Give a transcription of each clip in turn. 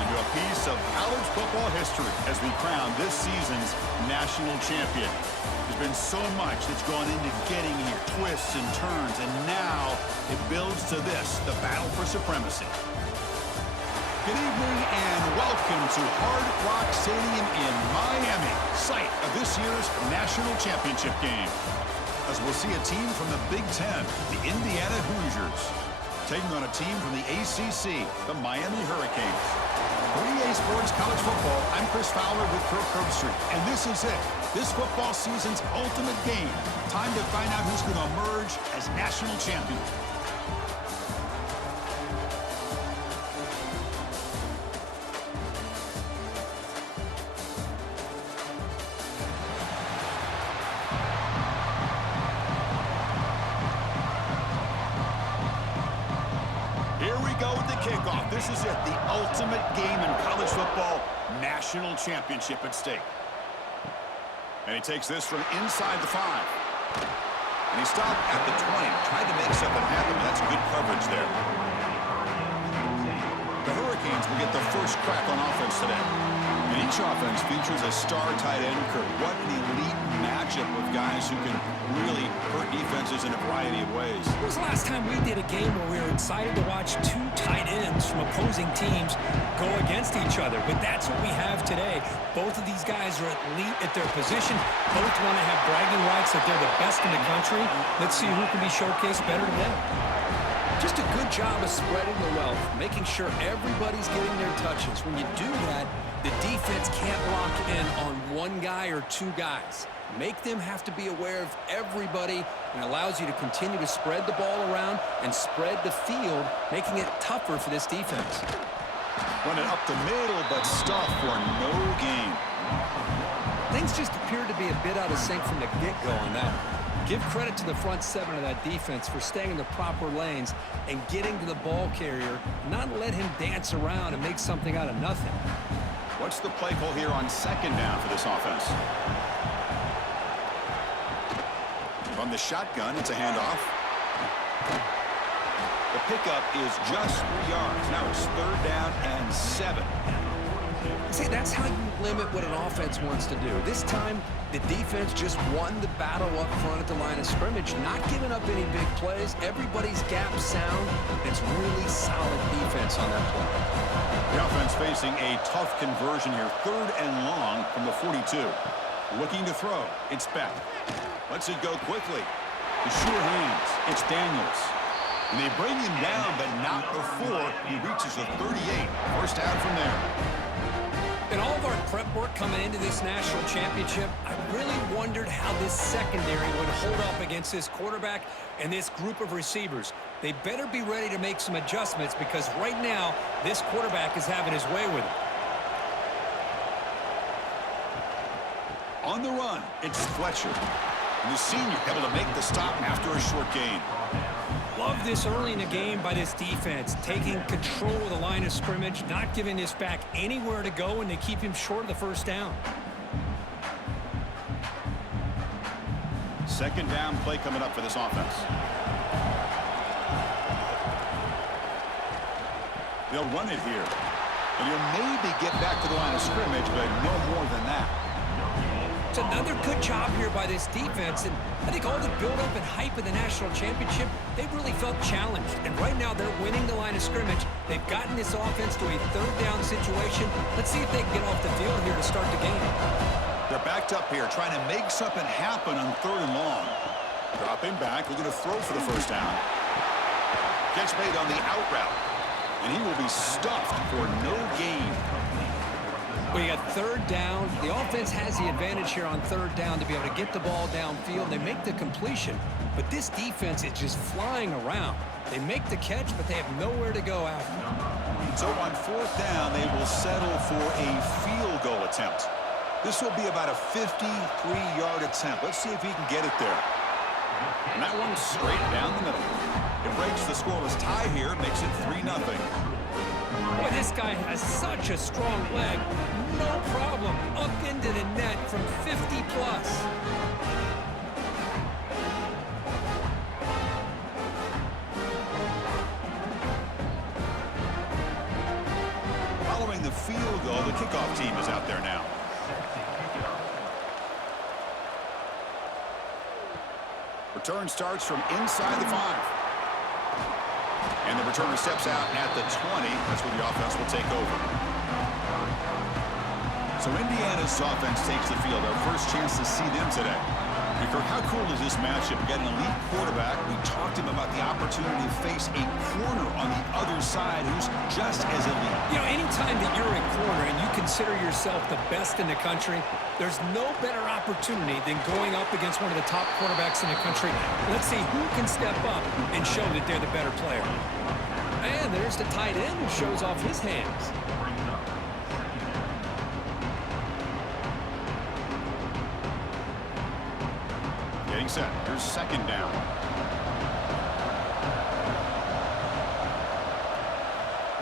time to a piece of college football history as we crown this season's national champion. There's been so much that's gone into getting here, twists and turns, and now it builds to this, the battle for supremacy. Good evening and welcome to Hard Rock Stadium in Miami, site of this year's national championship game. As we'll see a team from the Big Ten, the Indiana Hoosiers, taking on a team from the ACC, the Miami Hurricanes. For EA Sports College Football, I'm Chris Fowler with Kirk Herbstreit, and this is it. This football season's ultimate game. Time to find out who's going to emerge as national champion. This is it, the ultimate game in college football, national championship at stake. And he takes this from inside the 5. And he stopped at the 20, trying to make something happen. That's good coverage there. The Hurricanes will get the first crack on offense today. And each offense features a star tight end, Kirk. What an elite matchup with guys who can really hurt defenses in a variety of ways. When was the last time we did a game where we were excited to watch two tight ends from opposing teams go against each other? But that's what we have today. Both of these guys are elite at their position. Both want to have bragging rights that they're the best in the country. Let's see who can be showcased better today. Just a good job of spreading the wealth, making sure everybody's getting their touches. When you do that, the defense can't lock in on one guy or two guys. Make them have to be aware of everybody, and allows you to continue to spread the ball around and spread the field, making it tougher for this defense. Running up the middle, but stuffed for no gain. Things just appeared to be a bit out of sync from the get-go on that. Give credit to the front 7 of that defense for staying in the proper lanes and getting to the ball carrier, not let him dance around and make something out of nothing. What's the play call here on second down for this offense? From the shotgun, it's a handoff. The pickup is just 3 yards. Now it's 3rd down and 7. See, that's how you limit what an offense wants to do. This time, the defense just won the battle up front at the line of scrimmage, not giving up any big plays. Everybody's gap sound. It's really solid defense on that play. The offense facing a tough conversion here. 3rd and long from the 42. Looking to throw. It's Beck. Lets it go quickly. The sure hands. It's Daniels. And they bring him down, but not before he reaches the 38. First down from there. In all of our prep work coming into this national championship, I really wondered how this secondary would hold up against this quarterback and this group of receivers. They better be ready to make some adjustments, because right now, this quarterback is having his way with it. On the run, it's Fletcher. And the senior able to make the stop after a short gain. Love this early in the game by this defense, taking control of the line of scrimmage, not giving this back anywhere to go, and they keep him short of the first down. Second down play coming up for this offense. They'll run it here. And he'll maybe get back to the line of scrimmage, but no more than that. It's another good job here by this defense, and I think all the build-up and hype of the national championship, they really felt challenged. And right now, they're winning the line of scrimmage. They've gotten this offense to a 3rd down situation. Let's see if they can get off the field here to start the game. They're backed up here, trying to make something happen on 3rd and long. Dropping back, looking to throw for the first down. Catch made on the out route, and he will be stuffed for no gain. Well, you got 3rd down. The offense has the advantage here on 3rd down to be able to get the ball downfield. They make the completion, but this defense is just flying around. They make the catch, but they have nowhere to go after. So on 4th down, they will settle for a field goal attempt. This will be about a 53-yard attempt. Let's see if he can get it there. And that one's straight down the middle. It breaks the scoreless tie here, makes it 3-0. Boy, this guy has such a strong leg. No problem. Up into the net from 50 plus. the field goal. The kickoff team is out there now. Return starts from inside the 5. And the returner steps out at the 20. That's where the offense will take over. So Indiana's offense takes the field. Our first chance to see them today. Kirk, how cool is this matchup? We got an elite quarterback. We talked to him about the opportunity to face a corner on the other side who's just as elite. You know, anytime that you're a corner and you consider yourself the best in the country, there's no better opportunity than going up against one of the top quarterbacks in the country. Let's see who can step up and show that they're the better player. And there's the tight end who shows off his hands. Getting set. Here's second down.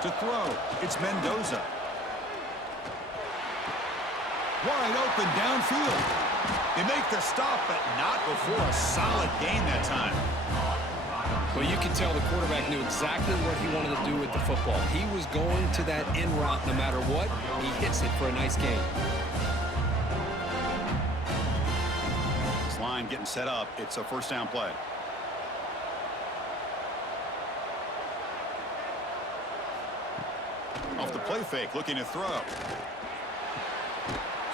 To throw, it's Mendoza. Wide open downfield. They make the stop, but not before a solid gain that time. Well, you can tell the quarterback knew exactly what he wanted to do with the football. He was going to that in route no matter what. He hits it for a nice gain. This line getting set up. It's a first down play. Off the play fake, looking to throw.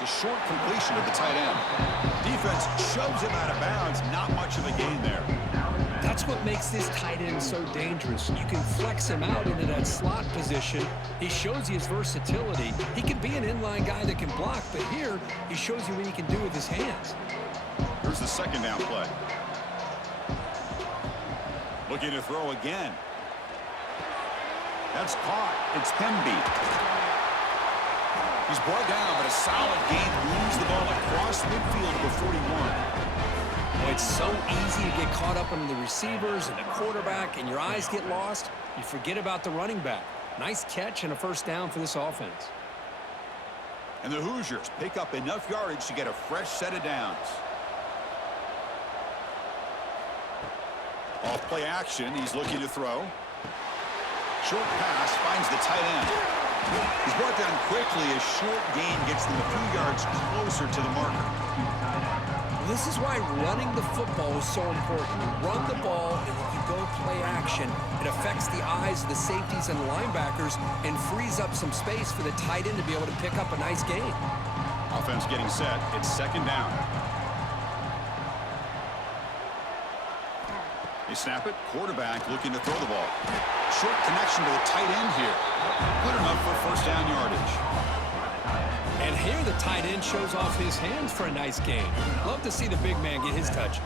It's a short completion of the tight end. Defense shoves him out of bounds. Not much of a gain there. That's what makes this tight end so dangerous. You can flex him out into that slot position. He shows you his versatility. He can be an inline guy that can block, but here he shows you what he can do with his hands. Here's the second down play. Looking to throw again. That's caught. It's Hemby. He's brought down, but a solid gain moves the ball across midfield to 41. Well, it's so easy to get caught up on the receivers and the quarterback, and your eyes get lost. You forget about the running back. Nice catch and a first down for this offense. And the Hoosiers pick up enough yardage to get a fresh set of downs. Off play action, he's looking to throw. Short pass finds the tight end. He's brought down quickly. A short gain gets them a few yards closer to the marker. This is why running the football is so important. You run the ball, and when you go play action, it affects the eyes of the safeties and the linebackers and frees up some space for the tight end to be able to pick up a nice gain. Offense getting set. It's second down. They snap it. Quarterback looking to throw the ball. Short connection to the tight end here. Good enough for first down yardage. And here the tight end shows off his hands for a nice gain. Love to see the big man get his touches.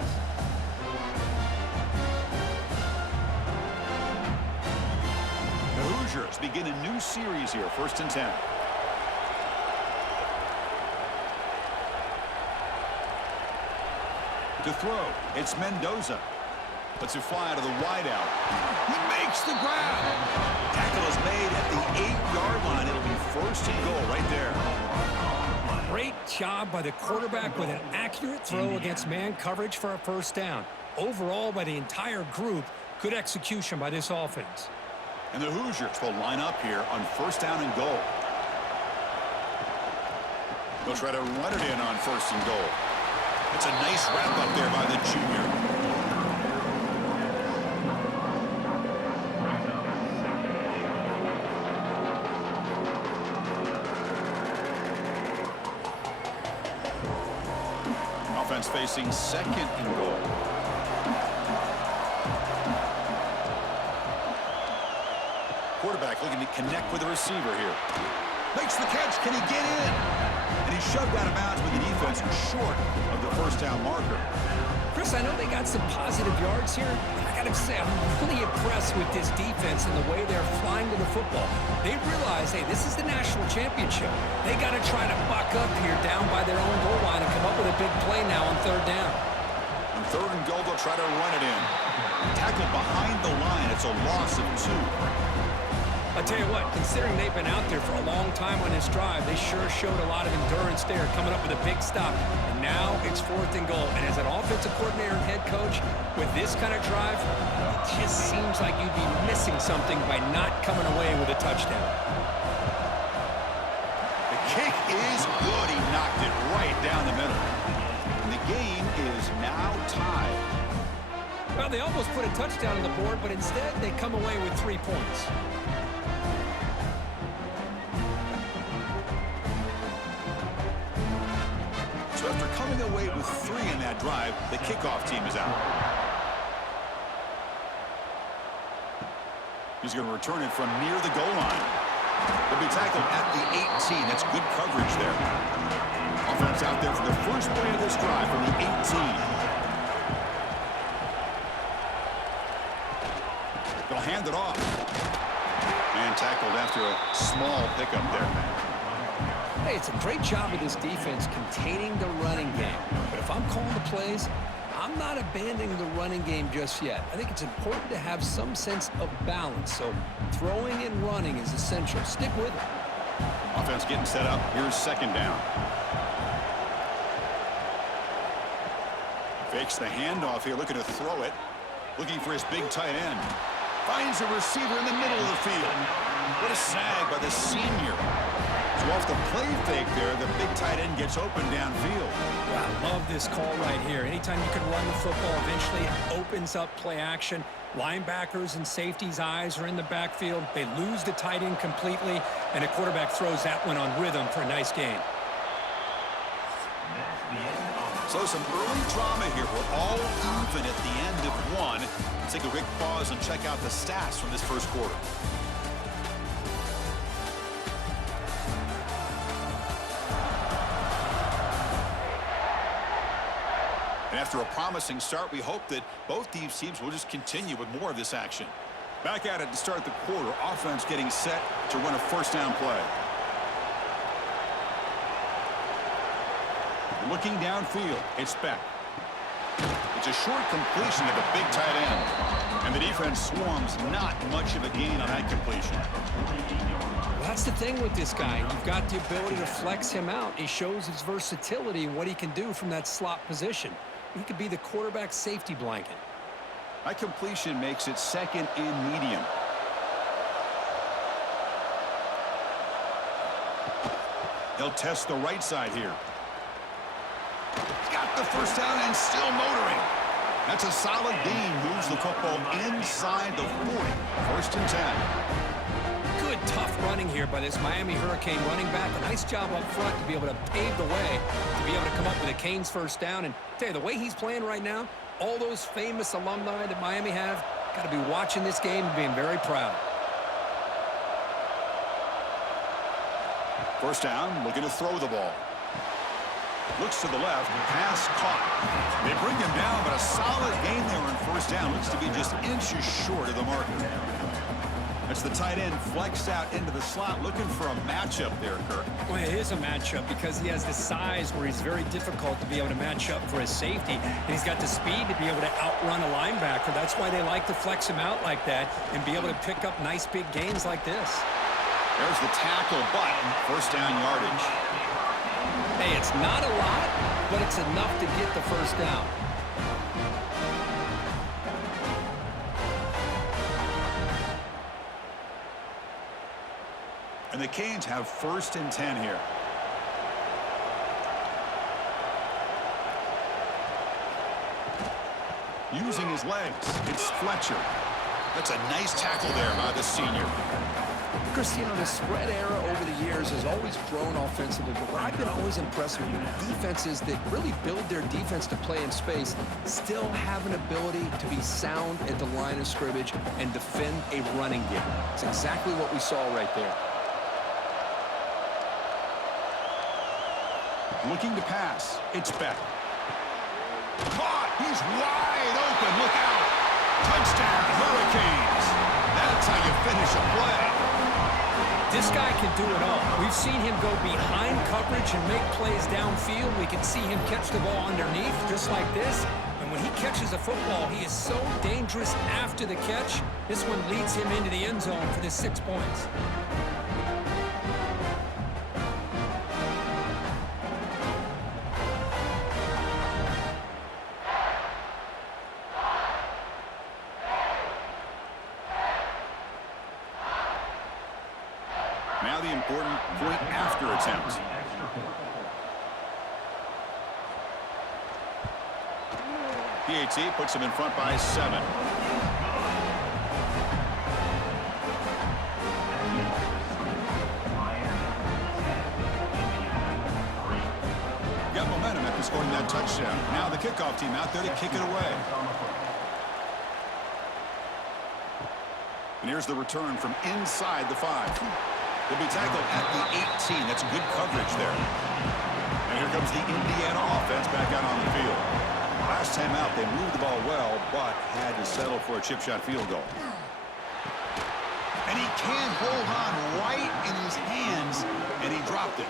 The Hoosiers begin a new series here, 1st and 10. To throw, it's Mendoza. Lets it fly out of the wideout. He makes the grab. Tackle is made at the 8-yard line. It'll be 1st and goal right there. Great job by the quarterback with an accurate throw against man coverage for a first down. Overall, by the entire group, good execution by this offense. And the Hoosiers will line up here on 1st down and goal. They'll try to run it in on 1st and goal. It's a nice wrap up there by the junior. Facing 2nd and goal. Quarterback looking to connect with the receiver here. Makes the catch. Can he get in? And he's shoved out of bounds with the defense short of the first down marker. Chris, I know they got some positive yards here. I got to say, I'm really impressed with this defense and the way they're flying to the football. They realize, hey, this is the national championship. They got to try to buck up here down by their own goal line and come up with a big play now on 3rd down. On 3rd and goal, they'll try to run it in. Tackled behind the line. It's a loss of 2. I tell you what, considering they've been out there for a long time on this drive, they sure showed a lot of endurance there, coming up with a big stop. And now it's 4th and goal. And as an offensive coordinator and head coach, with this kind of drive, it just seems like you'd be missing something by not coming away with a touchdown. kick is good. He knocked it right down the middle. And the game is now tied. Well, they almost put a touchdown on the board, but instead they come away with 3 points. So after coming away with 3 in that drive, the kickoff team is out. He's going to return it from near the goal line. He'll be tackled at the 18. That's good coverage there. Offense out there for the first play of this drive from the 18. They'll hand it off. And tackled after a small pickup there. Hey, it's a great job of this defense containing the running game. But if I'm calling the plays, I'm not abandoning the running game just yet. I think it's important to have some sense of balance. So throwing and running is essential. Stick with it. Offense getting set up. Here's second down. Fakes the handoff here, looking to throw it. Looking for his big tight end. Finds a receiver in the middle of the field. What a snag by the senior. So off the play fake there, the big tight end gets open downfield. Wow, I love this call right here. Anytime you can run the football, eventually it opens up play action. Linebackers and safeties' eyes are in the backfield. They lose the tight end completely, and the quarterback throws that one on rhythm for a nice gain. So some early drama here. We're all even at the end of one. Let's take a quick pause and check out the stats from this first quarter. And after a promising start, we hope that both these teams will just continue with more of this action. Back at it to start the quarter. Offense getting set to run a first down play. Looking downfield, it's Beck. It's a short completion to the big tight end. And the defense swarms, not much of a gain on that completion. Well, that's the thing with this guy. You've got the ability to flex him out. He shows his versatility and what he can do from that slot position. He could be the quarterback safety blanket. That completion makes it second and medium. He'll test the right side here. He's got the first down and still motoring. That's a solid gain. Moves the football inside the 40. First and 10. Good, tough running here by this Miami Hurricane running back. A nice job up front to be able to pave the way, to be able to come up with a Canes first down. And tell you, the way he's playing right now, all those famous alumni that Miami have, got to be watching this game and being very proud. First down, looking to throw the ball. Looks to the left, pass caught. They bring him down, but a solid gain there on first down. Looks to be just inches short of the marker. That's the tight end flexed out into the slot, looking for a matchup there, Kirk. Well, it is a matchup because he has the size where he's very difficult to be able to match up for his safety, and he's got the speed to be able to outrun a linebacker. That's why they like to flex him out like that and be able to pick up nice big gains like this. There's the tackle, but first down yardage. Hey, it's not a lot, but it's enough to get the first down. And the Canes have first and 10 here. Using his legs, it's Fletcher. That's a nice tackle there by the senior. Chris, you know, the spread era over the years has always grown offensively, but what I've been always impressed with defenses that really build their defense to play in space still have an ability to be sound at the line of scrimmage and defend a running game. It's exactly what we saw right there. Looking to pass, it's Beck. Caught, he's wide open, look out. Touchdown, Hurricanes. That's how you finish a play. This guy can do it all. We've seen him go behind coverage and make plays downfield. We can see him catch the ball underneath just like this. And when he catches a football, he is so dangerous after the catch. This one leads him into the end zone for the 6 points. Now the important point after attempt. PAT puts him in front by 7. Got momentum after scoring that touchdown. Now the kickoff team out there to kick it away. And here's the return from inside the 5. He'll be tackled at the 18. That's good coverage there. And here comes the Indiana offense back out on the field. Last time out, they moved the ball well, but had to settle for a chip shot field goal. And he can't hold on right in his hands, and he dropped it.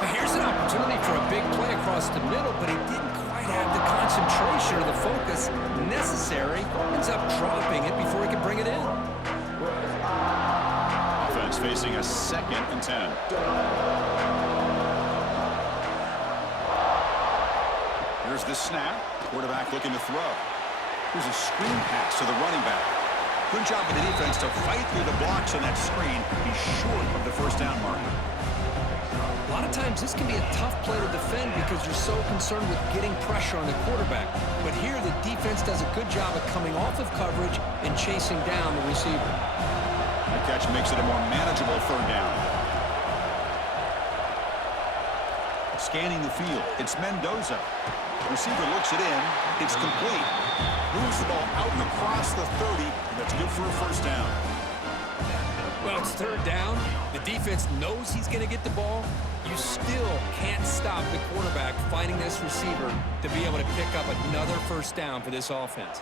But here's an opportunity for a big play across the middle, but he didn't quite have the concentration or the focus necessary. Ends up dropping it before he could bring it in. Offense facing a 2nd and 10. Here's the snap. Quarterback looking to throw. Here's a screen pass to the running back. Good job of the defense to fight through the blocks on that screen. He's short of the first down marker. A lot of times this can be a tough play to defend because you're so concerned with getting pressure on the quarterback. But here the defense does a good job of coming off of coverage and chasing down the receiver. The catch makes it a more manageable 3rd down. Scanning the field, it's Mendoza. Receiver looks it in. It's complete. Moves the ball out and across the 30. And that's good for a first down. Well, it's 3rd down. The defense knows he's going to get the ball. You still can't stop the quarterback finding this receiver to be able to pick up another first down for this offense.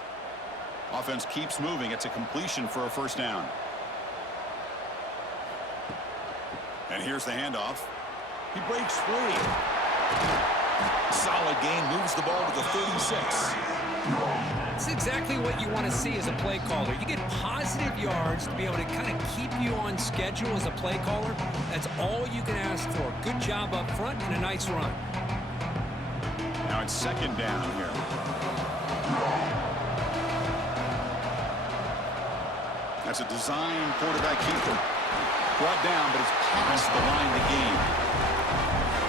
Offense keeps moving. It's a completion for a first down. And here's the handoff. He breaks free. Solid gain, moves the ball to the 36. That's exactly what you want to see as a play caller. You get positive yards to be able to kind of keep you on schedule as a play caller. That's all you can ask for. Good job up front and a nice run. Now it's 2nd down here. That's a design quarterback keeper. Brought down, but it's past the line to gain.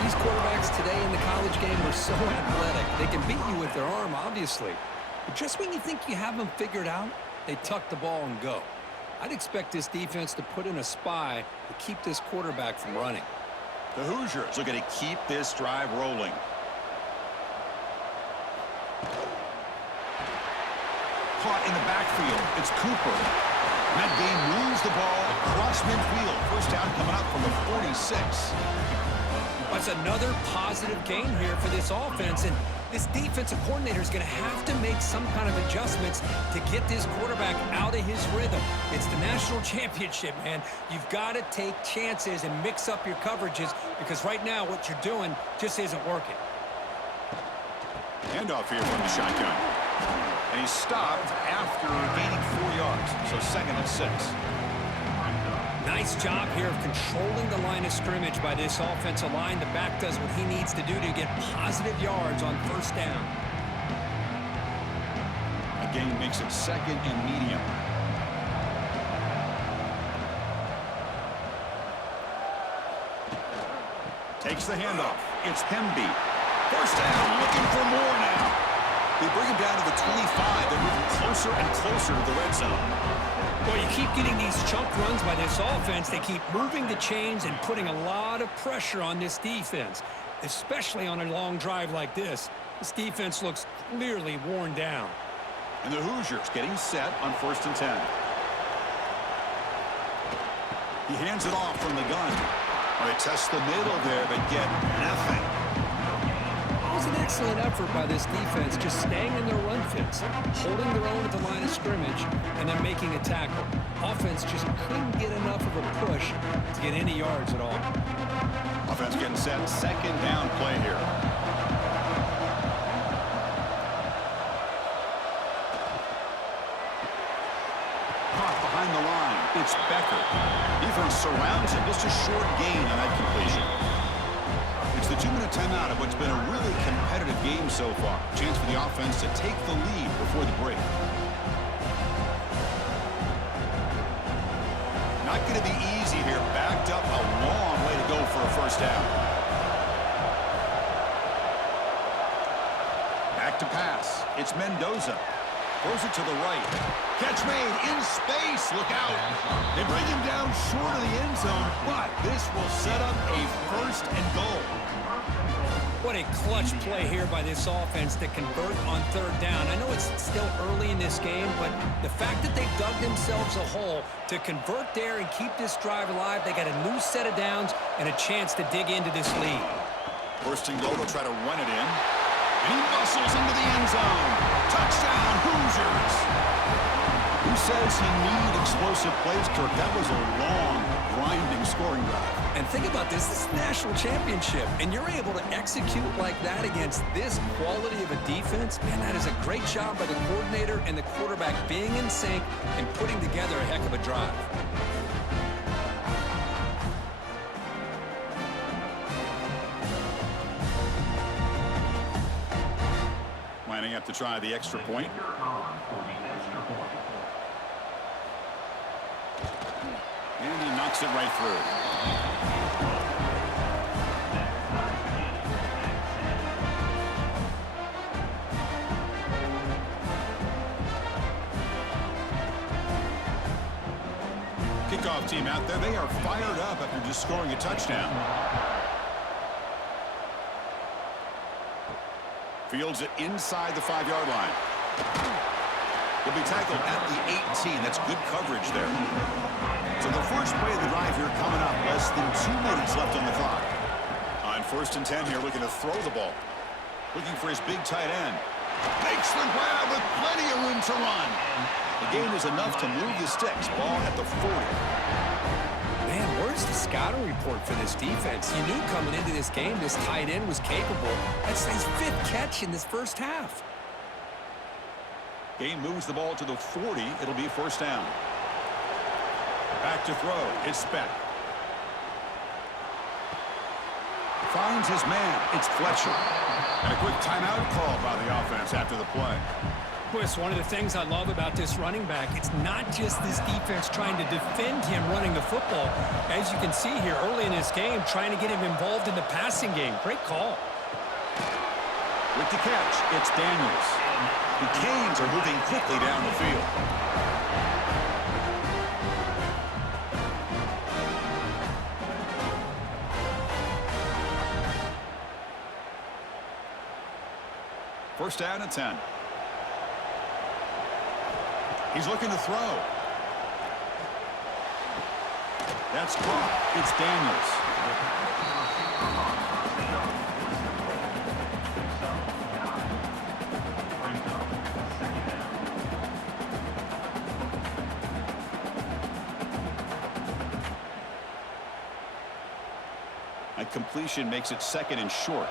These quarterbacks today in the college game are so athletic. They can beat you with their arm, obviously. But just when you think you have them figured out, they tuck the ball and go. I'd expect this defense to put in a spy to keep this quarterback from running. The Hoosiers looking to keep this drive rolling. Caught in the backfield. It's Cooper. And that game moves the ball across midfield. First down coming up from the 46. That's another positive gain here for this offense, and this defensive coordinator is going to have to make some kind of adjustments to get this quarterback out of his rhythm. It's the national championship, man. You've got to take chances and mix up your coverages because right now what you're doing just isn't working. Handoff here from the shotgun. And he's stopped after gaining 4 yards, so 2nd and 6. Nice job here of controlling the line of scrimmage by this offensive line. The back does what he needs to do to get positive yards on first down. Again, makes it 2nd and medium. Takes the handoff. It's Hemby. First down, looking for more now. They bring him down to the 25. They're moving closer and closer to the red zone. Well, you keep getting these chunk runs by this offense. They keep moving the chains and putting a lot of pressure on this defense, especially on a long drive like this. This defense looks clearly worn down. And the Hoosiers getting set on 1st and 10. He hands it off from the gun. Well, they test the middle there, but get nothing. It was an excellent effort by this defense, just staying in their run fits, holding their own at the line of scrimmage, and then making a tackle. Offense just couldn't get enough of a push to get any yards at all. Offense getting set. 2nd down play here. Caught behind the line. It's Becker. Defense surrounds him. Just a short gain on that completion. It's the 2-minute timeout of what's been a really competitive game so far. Chance for the offense to take the lead before the break. Not going to be easy here. Backed up a It's Mendoza. Throws it to the right. Catch made in space. Look out. They bring him down short of the end zone, but this will set up a 1st and goal. What a clutch play here by this offense to convert on 3rd down. I know it's still early in this game, but the fact that they've dug themselves a hole to convert there and keep this drive alive, they got a new set of downs and a chance to dig into this lead. 1st and goal, they'll try to run it in. And he muscles into the end zone. Touchdown, Hoosiers. Who says he needs explosive plays, Kirk? That was a long, grinding scoring drive. And think about this. This is a national championship, and you're able to execute like that against this quality of a defense. Man, that is a great job by the coordinator and the quarterback being in sync and putting together a heck of a drive. Lining up to try the extra point. And he knocks it right through. Kickoff team out there. They are fired up after just scoring a touchdown. Fields it inside the 5-yard line. He'll be tackled at the 18. That's good coverage there. So the first play of the drive here coming up. Less than 2 minutes left on the clock. On 1st and 10 here, looking to throw the ball. Looking for his big tight end. Makes the grab with plenty of room to run. The gain is enough to move the sticks. Ball at the 40. Man, where's the scouting report for this defense? You knew coming into this game this tight end was capable. That's his 5th catch in this 1st half. Game moves the ball to the 40. It'll be 1st down. Back to throw. It's Speck. Finds his man. It's Fletcher. And a quick timeout call by the offense after the play. Chris, one of the things I love about this running back, it's not just this defense trying to defend him running the football. As you can see here early in this game, trying to get him involved in the passing game. Great call. With the catch, it's Daniels. The Canes are moving quickly down the field. First down at 10. He's looking to throw. That's caught. It's Daniels. A completion makes it 2nd and short.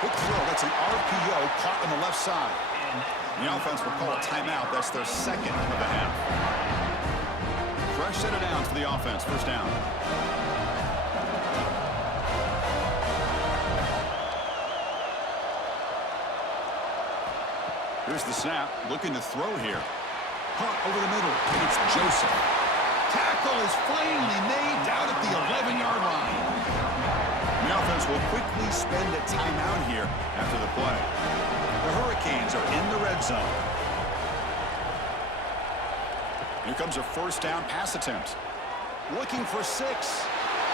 Quick throw. That's an RPO caught on the left side. The offense will call a timeout. That's their 2nd of the half. Fresh set of downs for the offense. 1st down. Here's the snap. Looking to throw here. Caught over the middle. It's Joseph. Tackle is finally made down at the 11-yard line. The offense will quickly spend a timeout here after the play. The Hurricanes are in the red zone. Here comes a 1st down pass attempt. Looking for 6.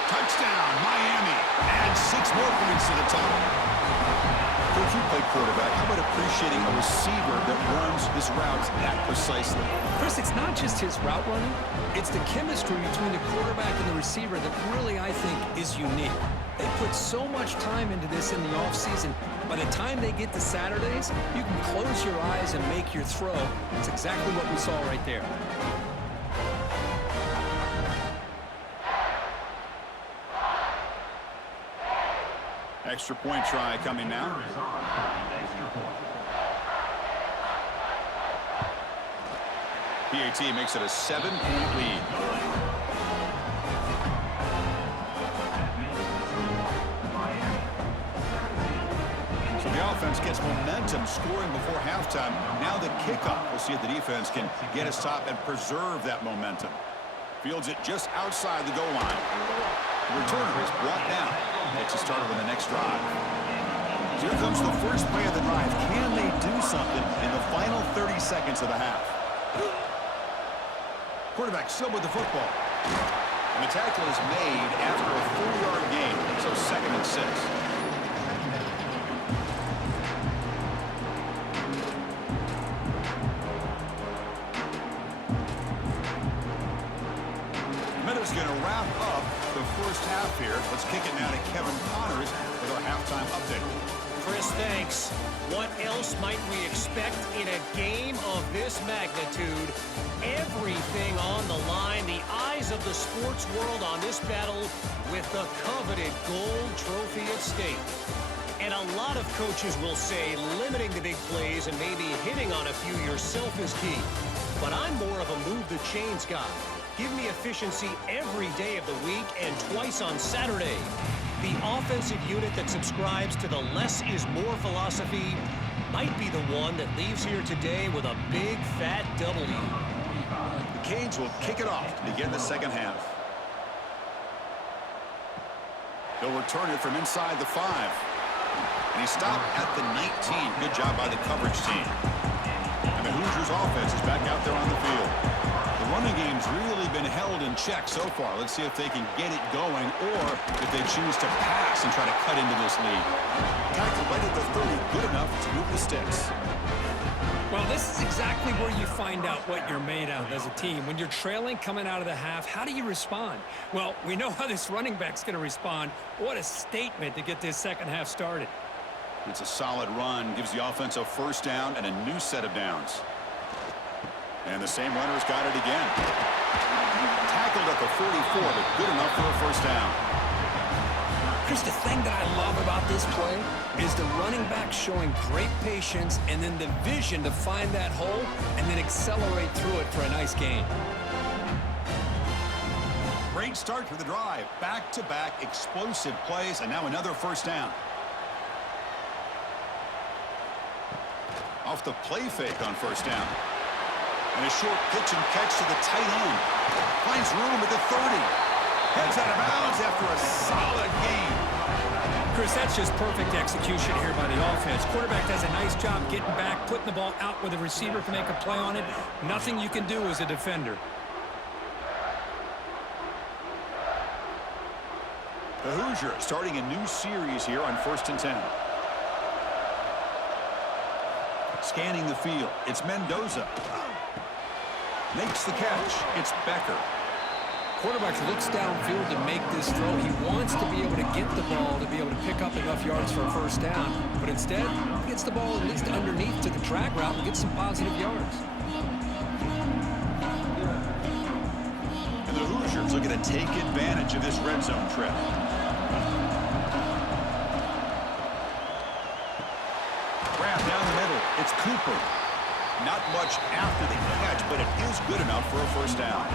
Touchdown, Miami. Add 6 more points to the total. Coach, you play quarterback. How about appreciating a receiver that runs his routes that precisely? Chris, it's not just his route running. It's the chemistry between the quarterback and the receiver that really, I think, is unique. They put so much time into this in the offseason. By the time they get to Saturdays, you can close your eyes and make your throw. That's exactly what we saw right there. Extra point try coming now. PAT makes it a 7-point lead. So the offense gets momentum scoring before halftime. Now the kickoff. We'll see if the defense can get a stop and preserve that momentum. Fields it just outside the goal line. The returner is brought down. Gets us started on the next drive. So here comes the first play of the drive. Can they do something in the final 30 seconds of the half? Quarterback still with the football. And the tackle is made after a 4-yard gain, so 2nd and 6. Minutes going to wrap up the first half here. Let's kick it now to Kevin Connors with our halftime update. Chris, thanks. What else might we expect in a game of this magnitude? Everything on the line, the eyes of the sports world on this battle with the coveted gold trophy at stake. And a lot of coaches will say limiting the big plays and maybe hitting on a few yourself is key. But I'm more of a move the chains guy. Give me efficiency every day of the week and twice on Saturday. The offensive unit that subscribes to the less is more philosophy might be the one that leaves here today with a big fat W. The Canes will kick it off to begin the second half. They'll return it from inside the 5. And he stopped at the 19. Good job by the coverage team. And the Hoosiers offense is back out there on the field. The running game's really been held in check so far. Let's see if they can get it going or if they choose to pass and try to cut into this lead. Tackle right at the 30, good enough to move the sticks. Well, this is exactly where you find out what you're made of as a team. When you're trailing coming out of the half, how do you respond? Well, we know how this running back's going to respond. What a statement to get this second half started. It's a solid run, gives the offense a first down and a new set of downs. And the same runner's got it again. Tackled at the 44, but good enough for a first down. Chris, the thing that I love about this play is the running back showing great patience and then the vision to find that hole and then accelerate through it for a nice gain. Great start to the drive. Back-to-back explosive plays, and now another first down. Off the play fake on first down. And a short pitch and catch to the tight end. Finds room at the 30. Heads out of bounds after a solid game. Chris, that's just perfect execution here by the offense. Quarterback does a nice job getting back, putting the ball out where the receiver can make a play on it. Nothing you can do as a defender. The Hoosiers starting a new series here on 1st and 10. Scanning the field. It's Mendoza. Makes the catch. It's Becker. Quarterback looks downfield to make this throw. He wants to be able to get the ball to be able to pick up enough yards for a first down. But instead, he gets the ball at least underneath to the drag route and gets some positive yards. And the Hoosiers looking to take advantage of this red zone trip. Grab down the middle. It's Cooper. Not much after the catch, but it is good enough for a first down.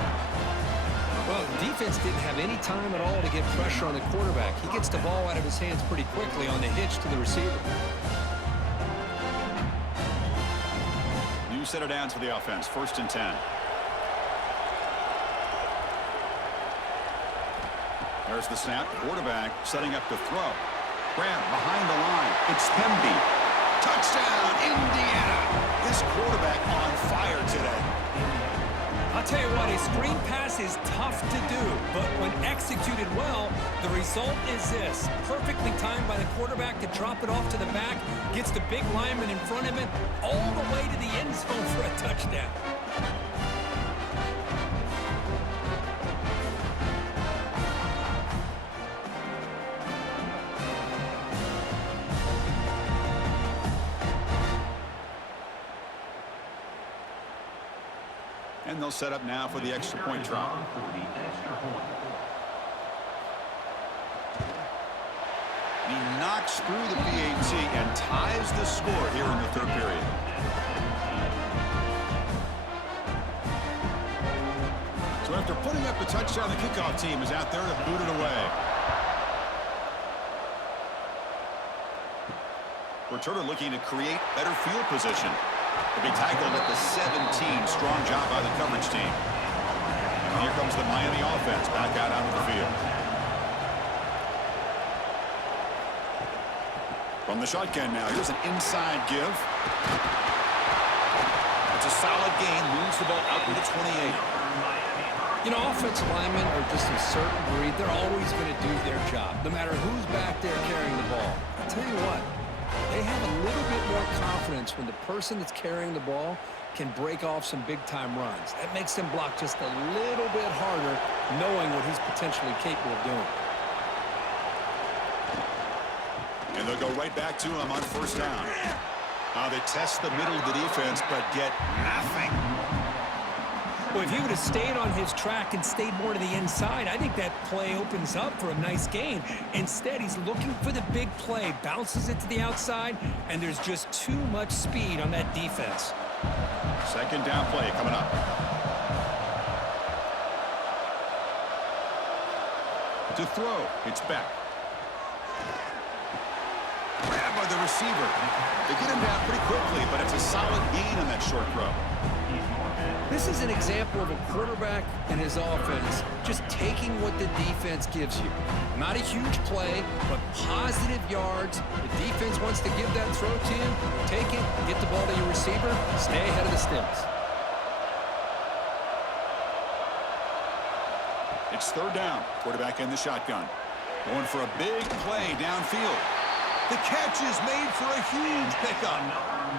Well, the defense didn't have any time at all to get pressure on the quarterback. He gets the ball out of his hands pretty quickly on the hitch to the receiver. New set of downs for the offense. 1st and 10. There's the snap. Quarterback setting up to throw. Grab behind the line. It's Pemby. Touchdown, Indiana. This quarterback on fire today. I'll tell you what, a screen pass is tough to do, but when executed well, the result is this. Perfectly timed by the quarterback to drop it off to the back, gets the big lineman in front of it, all the way to the end zone for a touchdown. And they'll set up now for the extra point try. He knocks through the PAT and ties the score here in the 3rd period. So after putting up the touchdown, the kickoff team is out there to boot it away. Returner looking to create better field position. To be tackled at the 17. Strong job by the coverage team. And here comes the Miami offense back out onto the field. From the shotgun now, here's an inside give. It's a solid gain, moves the ball out to the 28. You know, offensive linemen are just a certain breed. They're always going to do their job, no matter who's back there carrying the ball. I'll tell you what, they have a little bit more confidence when the person that's carrying the ball can break off some big-time runs. That makes them block just a little bit harder, knowing what he's potentially capable of doing. And they'll go right back to him on first down. They test the middle of the defense, but get nothing. Well, if he would have stayed on his track and stayed more to the inside, I think that play opens up for a nice gain. Instead, he's looking for the big play, bounces it to the outside, and there's just too much speed on that defense. Second down play coming up. To throw, it's back. Grabbed by the receiver. They get him down pretty quickly, but it's a solid gain on that short throw. This is an example of a quarterback and his offense just taking what the defense gives you. Not a huge play, but positive yards. The defense wants to give that throw to you. Take it, get the ball to your receiver, stay ahead of the sticks. It's third down. Quarterback in the shotgun. Going for a big play downfield. The catch is made for a huge pickup.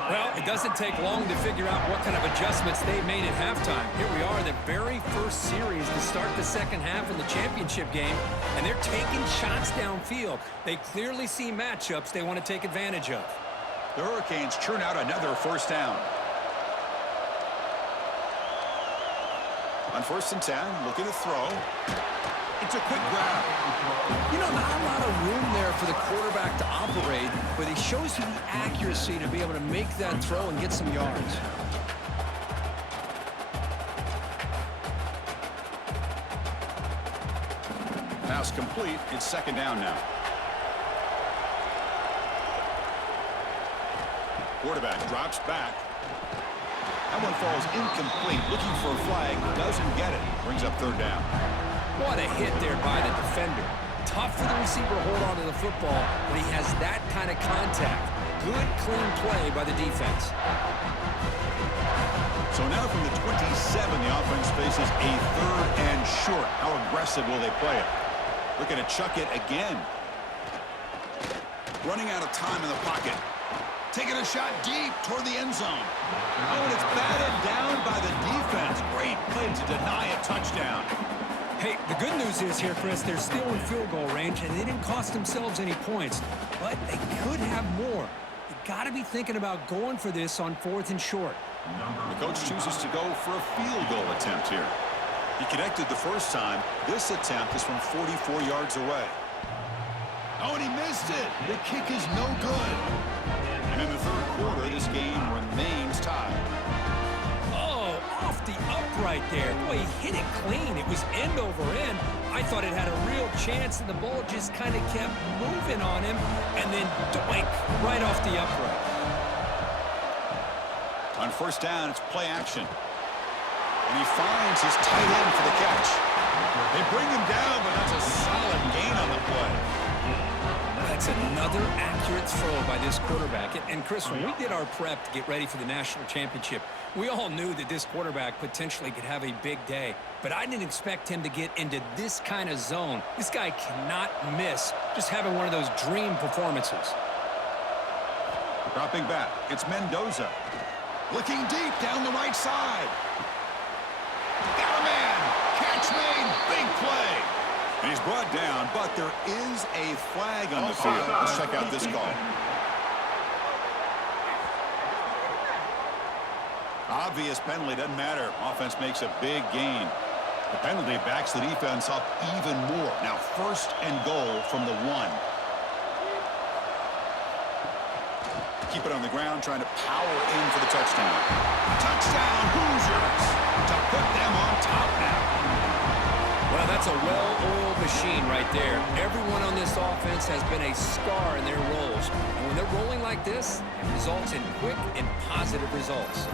Well, it doesn't take long to figure out what kind of adjustments they made at halftime. Here we are, the very first series to start the second half in the championship game, and they're taking shots downfield. They clearly see matchups they want to take advantage of. The Hurricanes churn out another first down. On first and 10, looking to throw. It's a quick grab. You know, not a lot of room there for the quarterback to operate, but he shows you the accuracy to be able to make that throw and get some yards. Pass complete. It's second down now. Quarterback drops back. That one falls incomplete. Looking for a flag. Doesn't get it. Brings up third down. What a hit there by the defender. Tough for the receiver to hold on to the football, but he has that kind of contact. Good, clean play by the defense. So now from the 27, the offense faces a third and short. How aggressive will they play it? Looking to chuck it again. Running out of time in the pocket. Taking a shot deep toward the end zone. Oh, and it's batted down by the defense. Great play to deny a touchdown. Hey, the good news is here, Chris, they're still in field goal range, and they didn't cost themselves any points. But they could have more. You got to be thinking about going for this on fourth and short. The coach chooses to go for a field goal attempt here. He connected the first time. This attempt is from 44 yards away. Oh, and he missed it. The kick is no good. And in the third quarter, this game remains tied. Oh, off the upright there. Boy, he hit it clean. It was end over end. I thought it had a real chance, and the ball just kind of kept moving on him, and then doink, right off the upright. On first down, it's play action. And he finds his tight end for the catch. They bring him down, but that's a solid gain on the play. That's another accurate throw by this quarterback. And Chris, when we did our prep to get ready for the national championship, we all knew that this quarterback potentially could have a big day. But I didn't expect him to get into this kind of zone. This guy cannot miss just having one of those dream performances. Dropping back, it's Mendoza. Looking deep down the right side. Got a man. Catch made. Big play. And he's brought down, but there is a flag on the field. Let's check out this call. Obvious penalty, doesn't matter. Offense makes a big gain. The penalty backs the defense up even more. Now first and goal from the 1. Keep it on the ground, trying to power in for the touchdown. Touchdown, Hoosiers, to put them on top now. Well, that's a well-oiled machine right there. Everyone on this offense has been a star in their roles. And when they're rolling like this, it results in quick and positive results.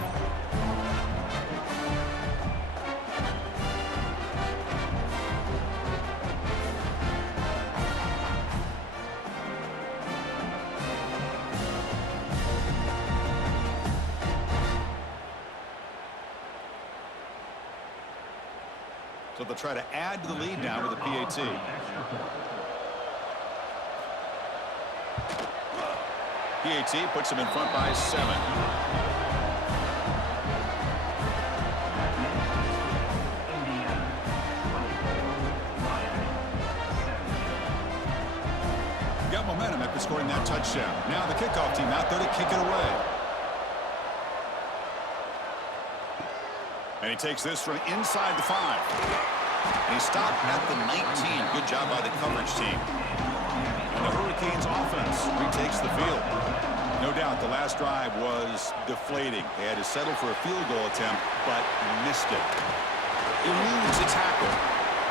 So they'll try to add to the lead now with a PAT. PAT puts them in front by 7. Got momentum after scoring that touchdown. Now the kickoff team out there to kick it away. And he takes this from inside the 5. And he stopped at the 19. Good job by the coverage team. And the Hurricanes offense retakes the field. No doubt the last drive was deflating. They had to settle for a field goal attempt, but missed it. Eludes a tackle.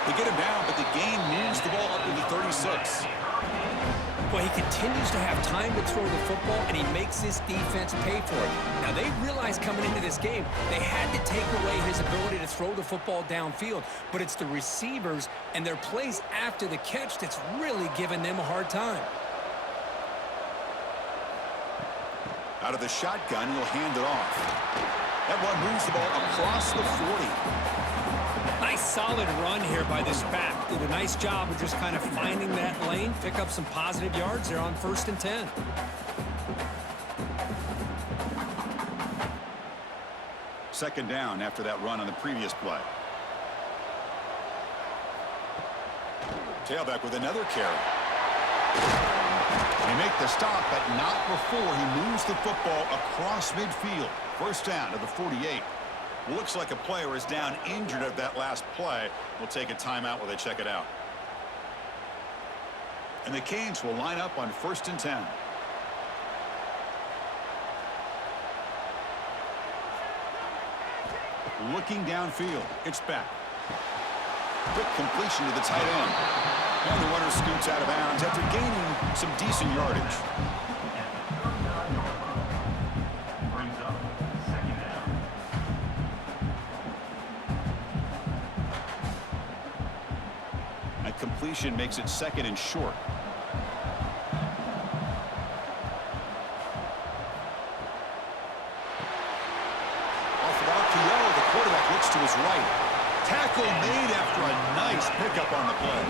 They get him down, but the game moves the ball up to the 36. Well, he continues to have time to throw the football, and he makes this defense pay for it. Now, they realized coming into this game they had to take away his ability to throw the football downfield, but it's the receivers and their plays after the catch that's really giving them a hard time. Out of the shotgun, he'll hand it off. That one moves the ball across the 40. Nice solid run here by this back. Did a nice job of just kind of finding that lane, pick up some positive yards there on 1st and 10. Second down after that run on the previous play. Tailback with another carry. They make the stop, but not before he moves the football across midfield. First down to the 48. Looks like a player is down injured at that last play. We'll take a timeout while they check it out. And the Canes will line up on 1st and 10. Looking downfield. It's back. Quick completion to the tight end. And the runner scoots out of bounds after gaining some decent yardage. That completion makes it 2nd and short. Off of RPO, the quarterback looks to his right. Tackle made after a nice pickup on the play.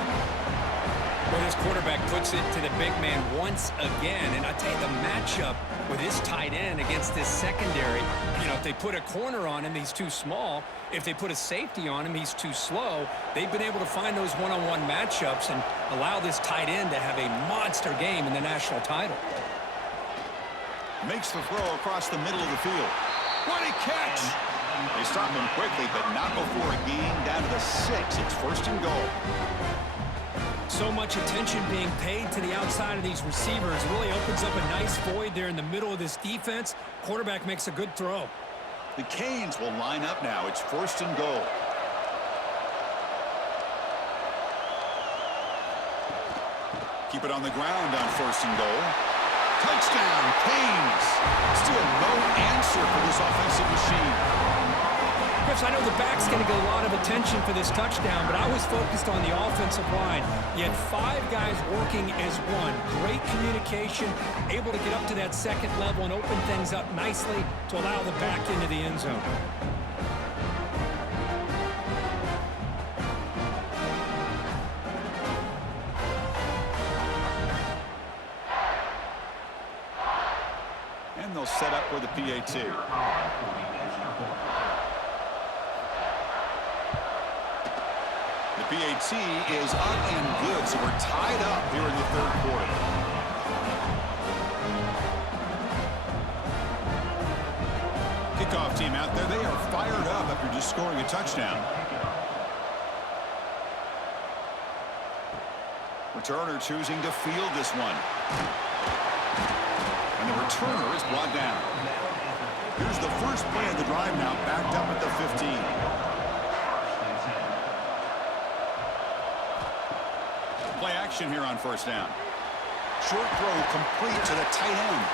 Well, this quarterback puts it to the big man once again. And I tell you, the matchup with his tight end against this secondary, you know, if they put a corner on him, he's too small. If they put a safety on him, he's too slow. They've been able to find those one-on-one matchups and allow this tight end to have a monster game in the national title. Makes the throw across the middle of the field. What a catch! They stop him quickly, but not before a gain down to the 6. It's 1st and goal. So much attention being paid to the outside of these receivers. Really opens up a nice void there in the middle of this defense. Quarterback makes a good throw. The Canes will line up now. It's 1st and goal. Keep it on the ground on 1st and goal. Touchdown, Canes. Still no answer for this offensive machine. Chris, I know the back's going to get a lot of attention for this touchdown, but I was focused on the offensive line. You had 5 guys working as one. Great communication, able to get up to that 2nd level and open things up nicely to allow the back into the end zone. And they'll set up with a PAT. The PAT is up and good, so we're tied up here in the 3rd quarter. Kickoff team out there, they are fired up after just scoring a touchdown. Returner choosing to field this one. And the returner is brought down. Here's the first play of the drive now, backed up at the 15. Play action here on 1st down. Short throw complete to the tight end.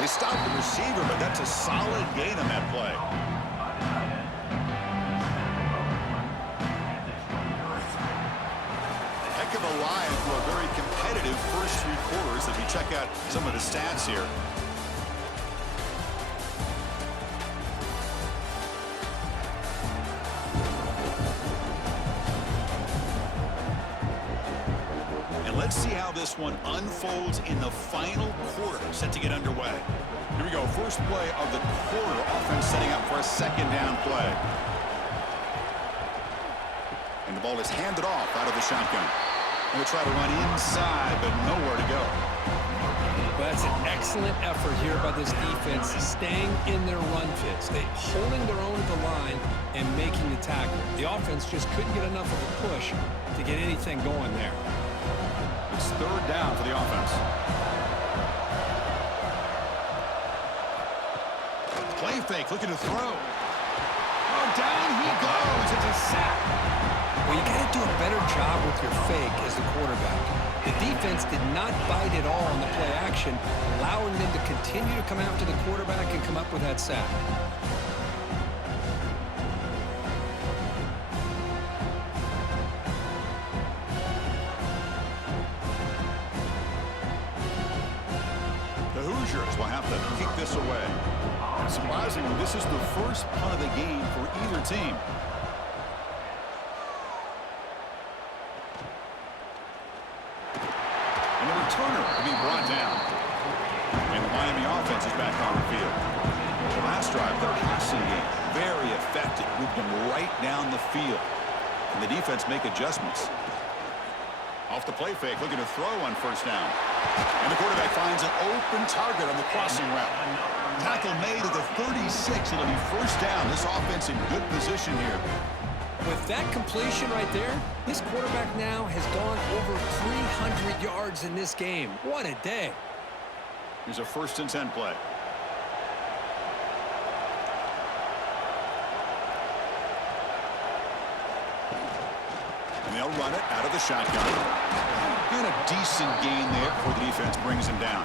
They stop the receiver, but that's a solid gain on that play. Heck of a line for a very competitive first 3 quarters as we check out some of the stats here. Let's see how this one unfolds in the final quarter, set to get underway. Here we go, first play of the quarter. Offense setting up for a second down play. And the ball is handed off out of the shotgun. And we'll try to run inside, but nowhere to go. Well, that's an excellent effort here by this defense, staying in their run fits. They holding their own at the line and making the tackle. The offense just couldn't get enough of a push to get anything going there. It's third down for the offense. Play fake, looking to throw. Oh, down he goes. It's a sack. Well, you got to do a better job with your fake as the quarterback. The defense did not bite at all on the play action, allowing them to continue to come after the quarterback and come up with that sack. The Hoosiers will have to kick this away. And surprisingly, this is the first punt of the game for either team. And the returner will be brought down. And the Miami offense is back on the field. The last drive, their passing game, very effective. Moved them right down the field. And the defense make adjustments. Off the play fake, looking to throw on first down. And the quarterback finds an open target on the crossing route. Tackle made at the 36. It'll be first down. This offense in good position here. With that completion right there, this quarterback now has gone over 300 yards in this game. What a day. Here's a 1st and 10 play. And they'll run it out of the shotgun. And a decent gain there before the defense brings him down.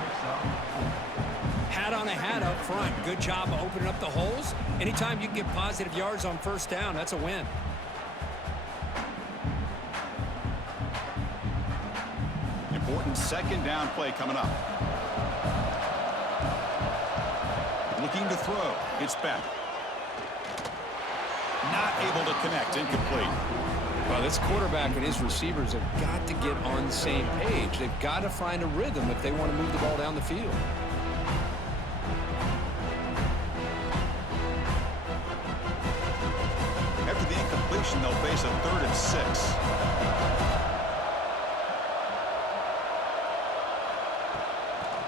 Hat on a hat up front. Good job of opening up the holes. Anytime you can get positive yards on first down, that's a win. Important second down play coming up. Looking to throw. It's back. Not able to connect. Incomplete. Well, this quarterback and his receivers have got to get on the same page. They've got to find a rhythm if they want to move the ball down the field. After the incompletion, they'll face a 3rd and 6.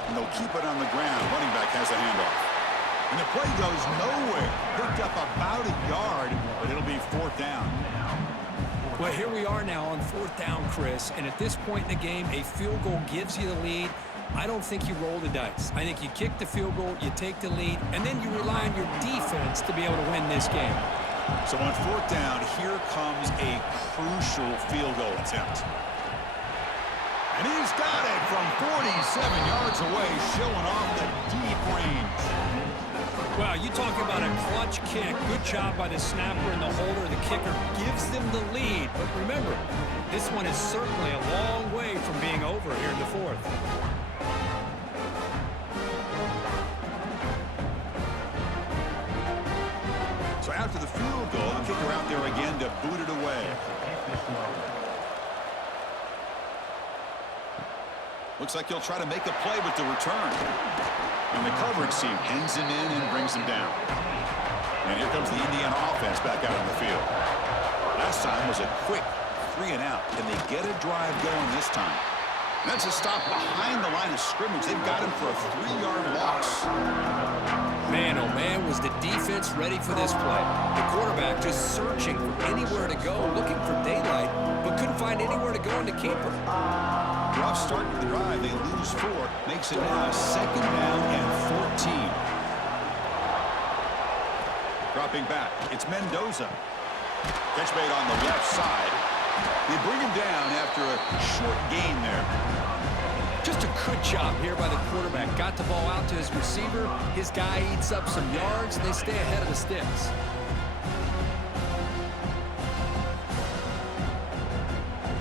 And they'll keep it on the ground. Running back has a handoff. And the play goes nowhere. Picked up about a yard, but it'll be 4th down. Well, here we are now on 4th down, Chris, and at this point in the game, a field goal gives you the lead. I don't think you roll the dice. I think you kick the field goal, you take the lead, and then you rely on your defense to be able to win this game. So on 4th down, here comes a crucial field goal attempt. And he's got it from 47 yards away, showing off the deep range. Well, you talk about a clutch kick. Good job by the snapper and the holder. The kicker gives them the lead. But remember, this one is certainly a long way from being over here in the 4th. So after the field goal, the kicker out there again to boot it away. Looks like he'll try to make a play with the return. And the coverage team pins him in and brings him down. And here comes the Indiana offense back out on the field. Last time was a quick 3 and out. Can they get a drive going this time? And that's a stop behind the line of scrimmage. They've got him for a 3-yard loss. Man, oh man, was the defense ready for this play. The quarterback just searching for anywhere to go, looking for daylight, but couldn't find anywhere to go in the keeper. Rough start to the drive. They lose 4. Makes it now 2nd down and 14. Dropping back. It's Mendoza. Catch made on the left side. They bring him down after a short gain there. Just a good job here by the quarterback. Got the ball out to his receiver. His guy eats up some yards, and they stay ahead of the sticks.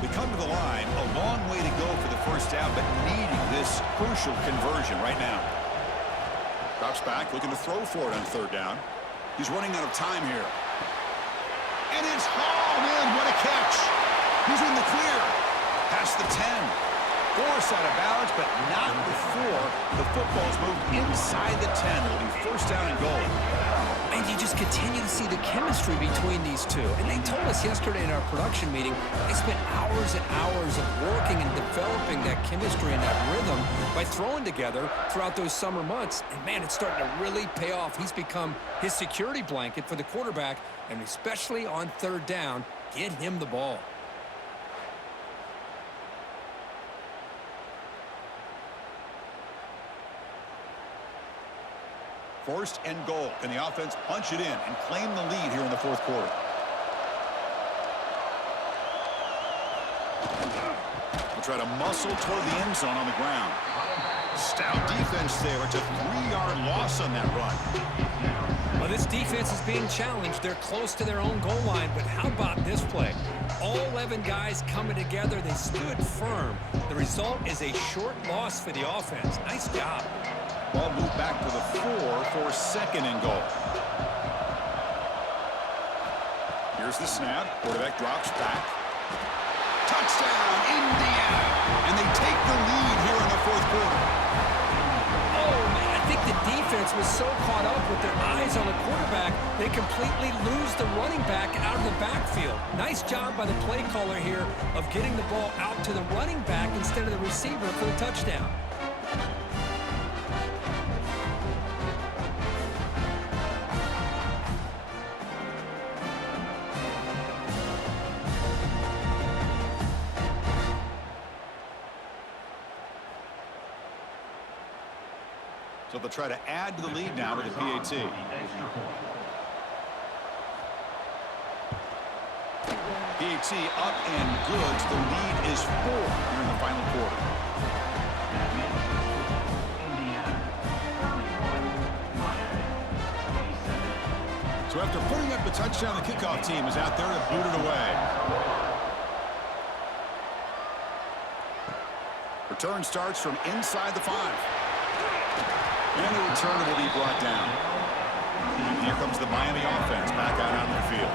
They come to the line. A long way to go for the first down, but needing this crucial conversion right now. Drops back, looking to throw for it on 3rd down. He's running out of time here. And it's hauled in. What a catch. He's in the clear. Past the 10. force out of balance, but not before the football's moved inside the 10. It'll be first down and goal. And you just continue to see the chemistry between these two. And they told us yesterday in our production meeting, they spent hours and hours of working and developing that chemistry and that rhythm by throwing together throughout those summer months. And, man, it's starting to really pay off. He's become his security blanket for the quarterback, and especially on third down, get him the ball. First and goal. Can the offense punch it in and claim the lead here in the fourth quarter? We'll try to muscle toward the end zone on the ground. Stout defense there. It's a 3-yard loss on that run. Well, this defense is being challenged. They're close to their own goal line, but how about this play? All 11 guys coming together. They stood firm. The result is a short loss for the offense. Nice job. Ball moved back to the 4 for second and goal. Here's the snap. Quarterback drops back. Touchdown, Indiana! And they take the lead here in the fourth quarter. Oh, man, I think the defense was so caught up with their eyes on the quarterback, they completely lose the running back out of the backfield. Nice job by the play caller here of getting the ball out to the running back instead of the receiver for the touchdown. So they'll try to add to the lead now to the PAT. PAT up and good. The lead is 4 here in the final quarter. So after putting up the touchdown, the kickoff team is out there to boot it away. Return starts from inside the 5. And the return will be brought down. And here comes the Miami offense back out onto the field.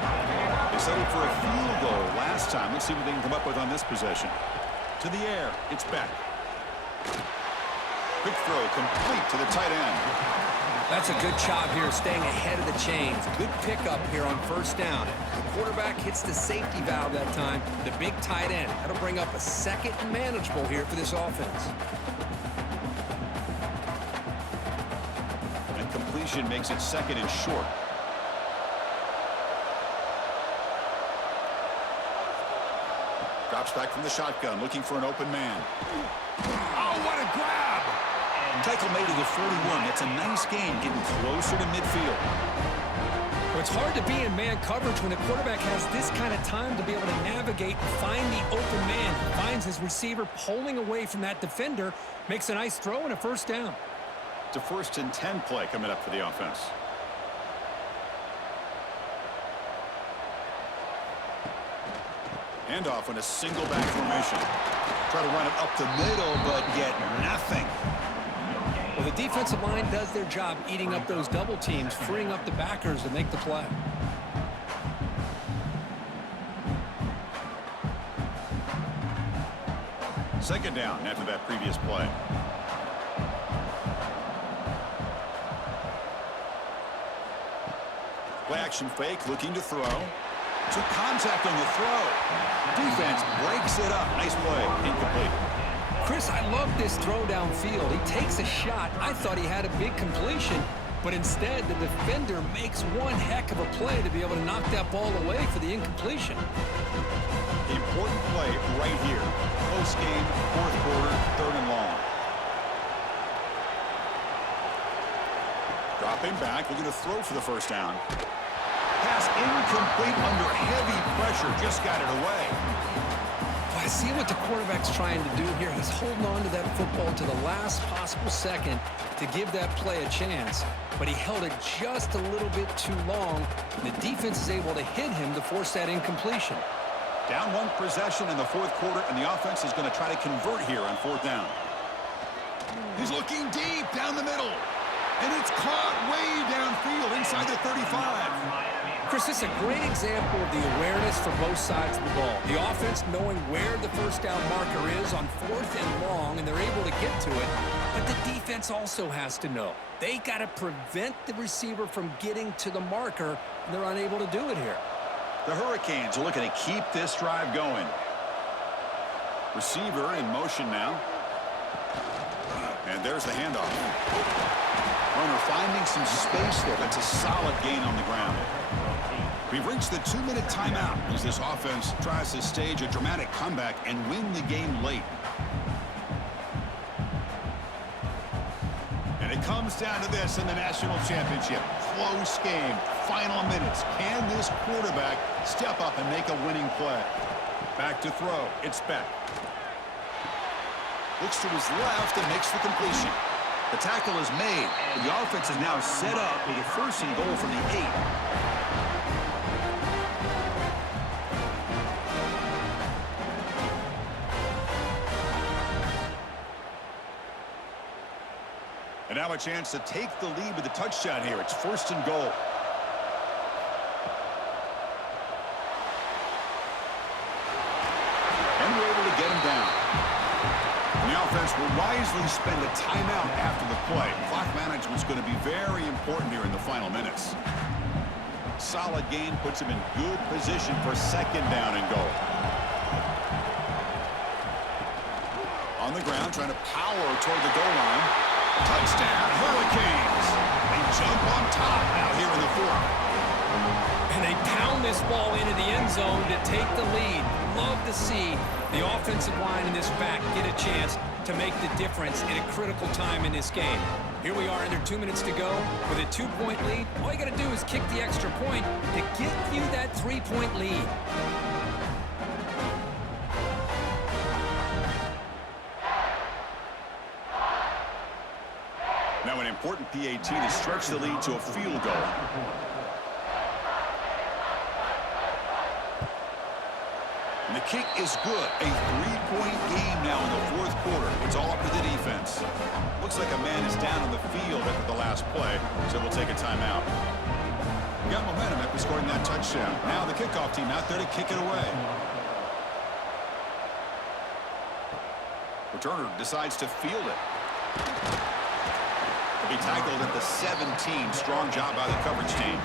They settled for a field goal last time. Let's see what they can come up with on this possession. To the air, it's Beck. Quick throw complete to the tight end. That's a good job here staying ahead of the chains. Good pickup here on first down. The quarterback hits the safety valve that time. The big tight end. That'll bring up a second and manageable here for this offense. Completion makes it second and short. Drops back from the shotgun, looking for an open man. Oh, what a grab! Tackle made to the 41. That's a nice gain, getting closer to midfield. Well, it's hard to be in man coverage when the quarterback has this kind of time to be able to navigate and find the open man. He finds his receiver pulling away from that defender, makes a nice throw and a first down. It's a 1st and 10 play coming up for the offense. Handoff in a single back formation. Try to run it up the middle, but get nothing. Well, the defensive line does their job eating up those double teams, freeing up the backers to make the play. Second down after that previous play. Play action fake, looking to throw. Took contact on the throw. Defense breaks it up. Nice play. Incomplete. Chris, I love this throw downfield. He takes a shot. I thought he had a big completion, but instead the defender makes one heck of a play to be able to knock that ball away for the incompletion. Important play right here. Close game, fourth quarter, 3rd and long. Dropping back, looking to throw for the first down. Pass incomplete under heavy pressure, just got it away. Well, I see what the quarterback's trying to do here. He's holding on to that football to the last possible second to give that play a chance, but he held it just a little bit too long, and the defense is able to hit him to force that incompletion. Down 1 possession in the fourth quarter, and the offense is going to try to convert here on 4th down. He's looking deep down the middle. And it's caught way downfield inside the 35. Chris, this is a great example of the awareness for both sides of the ball. The offense knowing where the first down marker is on 4th and long, and they're able to get to it. But the defense also has to know. They got to prevent the receiver from getting to the marker, and they're unable to do it here. The Hurricanes are looking to keep this drive going. Receiver in motion now. And there's the handoff. Runner finding some space there. That's a solid gain on the ground. We've reached the 2-minute timeout as this offense tries to stage a dramatic comeback and win the game late. And it comes down to this in the national championship. Close game. Final minutes. Can this quarterback step up and make a winning play? Back to throw. It's Beck. Looks to his left and makes the completion. The tackle is made. The offense is now set up with a 1st and goal from the 8. And now a chance to take the lead with a touchdown here. It's 1st and goal. And we're able to get him down. And the offense will wisely spend a timeout after the play. Clock management's going to be very important here in the final minutes. Solid gain puts him in good position for 2nd down and goal. On the ground, trying to power toward the goal line. Touchdown, Hurricanes. They jump on top now here in the 4th. And they pound this ball into the end zone to take the lead. Love to see the offensive line in this back get a chance to make the difference in a critical time in this game. Here we are under 2 minutes to go with a 2-point lead. All you got to do is kick the extra point to get you that 3-point lead. Now an important PAT to stretch the lead to a field goal. And the kick is good. A 3-point game now in the 4th quarter. It's all up to the defense. Looks like a man is down on the field after the last play, so we'll take a timeout. We got momentum after scoring that touchdown. Now the kickoff team out there to kick it away. Returner decides to field it. Be tackled at the 17. Strong job by the coverage team.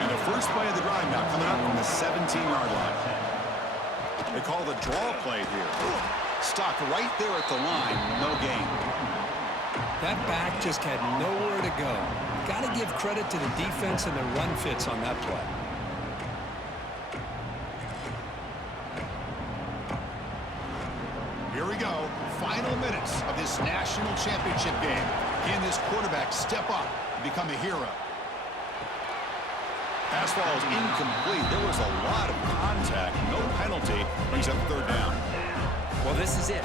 And the first play of the drive now coming up from the 17-yard line. They call the draw play here. Stopped right there at the line. No gain. That back just had nowhere to go. Got to give credit to the defense and their run fits on that play. Here we go. Final minutes of this national championship game. Can this quarterback step up and become a hero? Pass ball is incomplete. There was a lot of contact. No penalty. Brings up 3rd down. Well, this is it.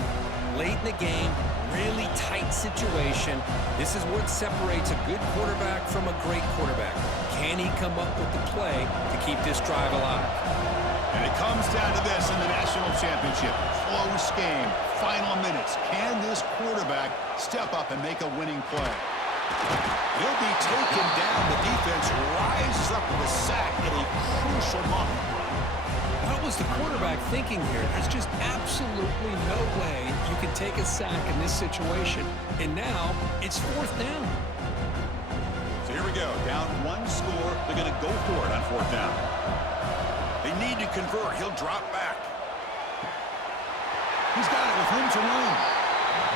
Late in the game, really tight situation. This is what separates a good quarterback from a great quarterback. Can he come up with the play to keep this drive alive? And it comes down to this in the national championship. Close game. Final minutes. Can this quarterback step up and make a winning play? He'll be taken down. The defense rises up with a sack at a crucial moment. What was the quarterback thinking here? There's just absolutely no way you can take a sack in this situation. And now it's 4th down. So here we go. Down 1 score. They're going to go for it on 4th down. They need to convert. He'll drop back. He's got it with room to run.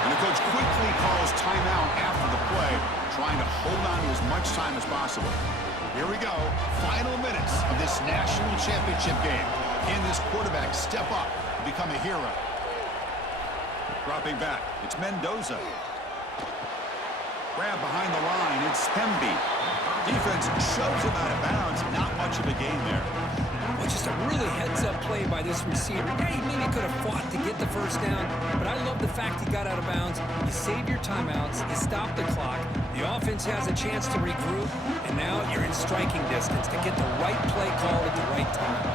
And the coach quickly calls timeout after the play, trying to hold on to as much time as possible. Here we go. Final minutes of this national championship game. Can this quarterback step up and become a hero? Dropping back. It's Mendoza. Grab behind the line. It's Pemby. Defense shoves him out of bounds. Not much of a gain there. Well, just a really heads-up play by this receiver. Yeah, he maybe could have fought to get the first down, but I love the fact he got out of bounds. You save your timeouts, you stop the clock, the offense has a chance to regroup, and now you're in striking distance to get the right play called at the right time.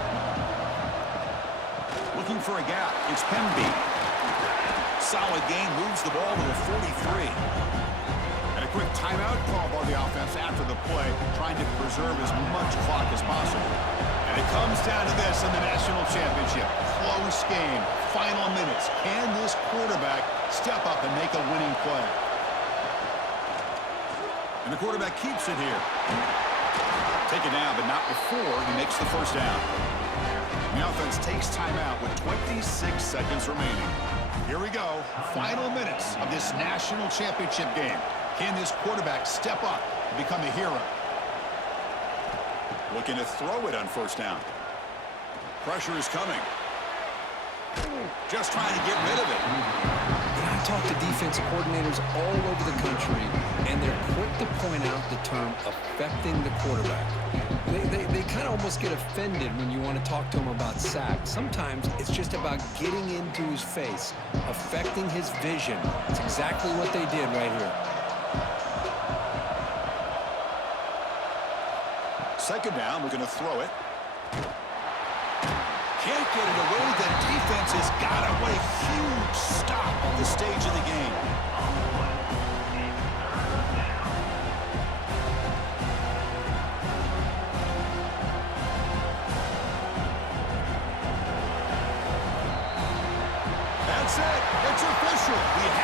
Looking for a gap. It's Pemby. Solid gain, moves the ball to the 43. And a quick timeout called by the offense after the play, trying to preserve as much clock as possible. And it comes down to this in the national championship. Close game, final minutes. Can this quarterback step up and make a winning play? And the quarterback keeps it here. Taken down, but not before he makes the first down. The offense takes timeout with 26 seconds remaining. Here we go. Final minutes of this national championship game. Can this quarterback step up and become a hero? Looking to throw it on first down. Pressure is coming. Just trying to get rid of it. And I talk to defensive coordinators all over the country, and they're quick to point out the term affecting the quarterback. They kind of almost get offended when you want to talk to them about sacks. Sometimes it's just about getting into his face, affecting his vision. It's exactly what they did right here. Second down, we're going to throw it. Can't get it away. The defense has got it. What a huge stop on the stage of the game. That's it. It's official. We